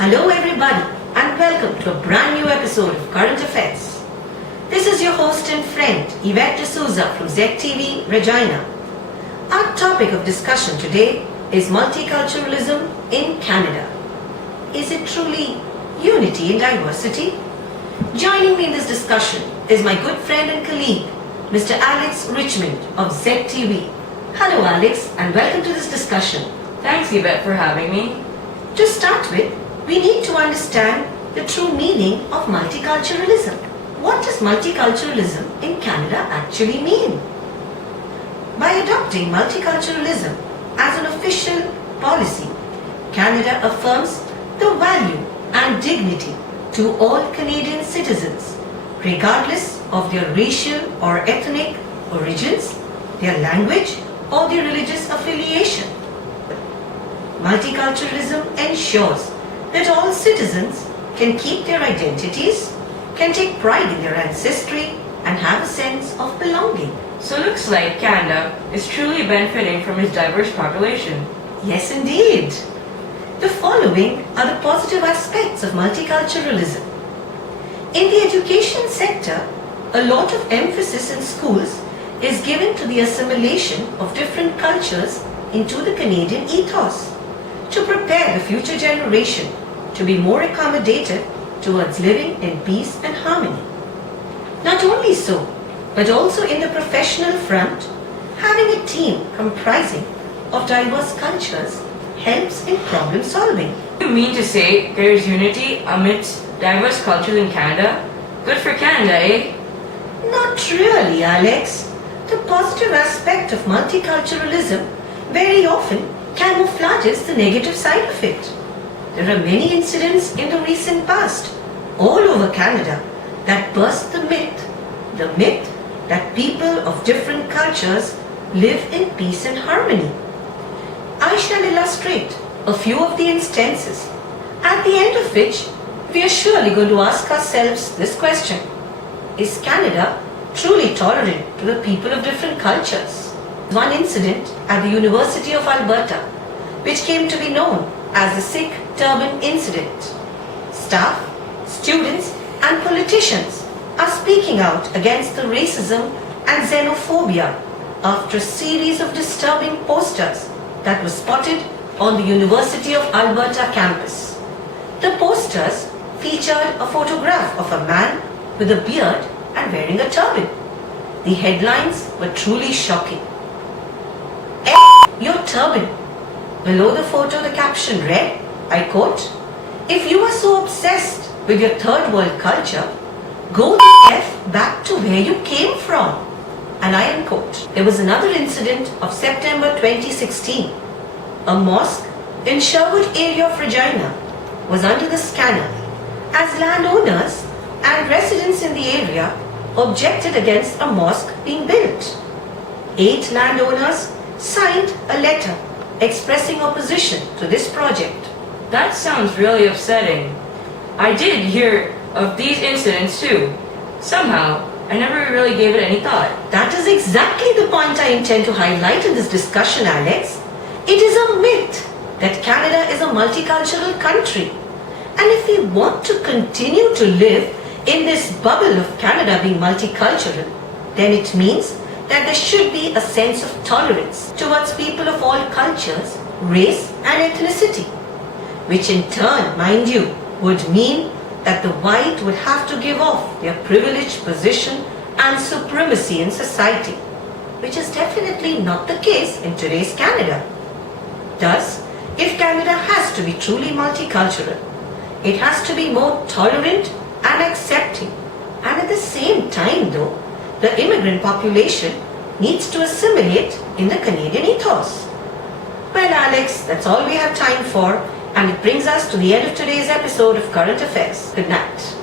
Hello everybody and welcome to a brand new episode of Current Affairs. This is your host and friend Yvette D'Souza from ZTV, Regina. Our topic of discussion today is multiculturalism in Canada. Is it truly unity in diversity? Joining me in this discussion is my good friend and colleague, Mr. Alex Richmond of ZTV. Hello Alex and welcome to this discussion. Thanks Yvette for having me. To start with, we need to understand the true meaning of multiculturalism. What does multiculturalism in Canada actually mean? By adopting multiculturalism as an official policy, Canada affirms the value and dignity to all Canadian citizens, regardless of their racial or ethnic origins, their language, or their religious affiliation. Multiculturalism ensures that all citizens can keep their identities, can take pride in their ancestry, and have a sense of belonging. So it looks like Canada is truly benefiting from its diverse population. Yes, indeed. The following are the positive aspects of multiculturalism. In the education sector, a lot of emphasis in schools is given to the assimilation of different cultures into the Canadian ethos, to prepare the future generation to be more accommodated towards living in peace and harmony. Not only so, but also in the professional front, having a team comprising of diverse cultures helps in problem solving. You mean to say there is unity amidst diverse cultures in Canada? Good for Canada, eh? Not really, Alex. The positive aspect of multiculturalism very often camouflages the negative side of it. There are many incidents in the recent past, all over Canada, that burst the myth that people of different cultures live in peace and harmony. I shall illustrate a few of the instances, at the end of which we are surely going to ask ourselves this question: is Canada truly tolerant to the people of different cultures? One incident at the University of Alberta, which came to be known as the Sikh Turban Incident. Staff, students and politicians are speaking out against the racism and xenophobia after a series of disturbing posters that were spotted on the University of Alberta campus. The posters featured a photograph of a man with a beard and wearing a turban. The headlines were truly shocking. Your turban. Below the photo, the caption read, I quote, "If you are so obsessed with your third world culture, go the F back to where you came from." And I unquote. There was another incident of September 2016. A mosque in Sherwood area of Regina was under the scanner as landowners and residents in the area objected against a mosque being built. 8 landowners signed a letter expressing opposition to this project. That sounds really upsetting. I did hear of these incidents too. Somehow, I never really gave it any thought. That is exactly the point I intend to highlight in this discussion, Alex. It is a myth that Canada is a multicultural country. And if we want to continue to live in this bubble of Canada being multicultural, then it means that there should be a sense of tolerance towards people of all cultures, race and ethnicity, which in turn, mind you, would mean that the white would have to give off their privileged position and supremacy in society, which is definitely not the case in today's Canada. Thus, if Canada has to be truly multicultural, it has to be more tolerant and accepting, and at the same time though, the immigrant population needs to assimilate in the Canadian ethos. Well Alex, that's all we have time for, and it brings us to the end of today's episode of Current Affairs. Good night.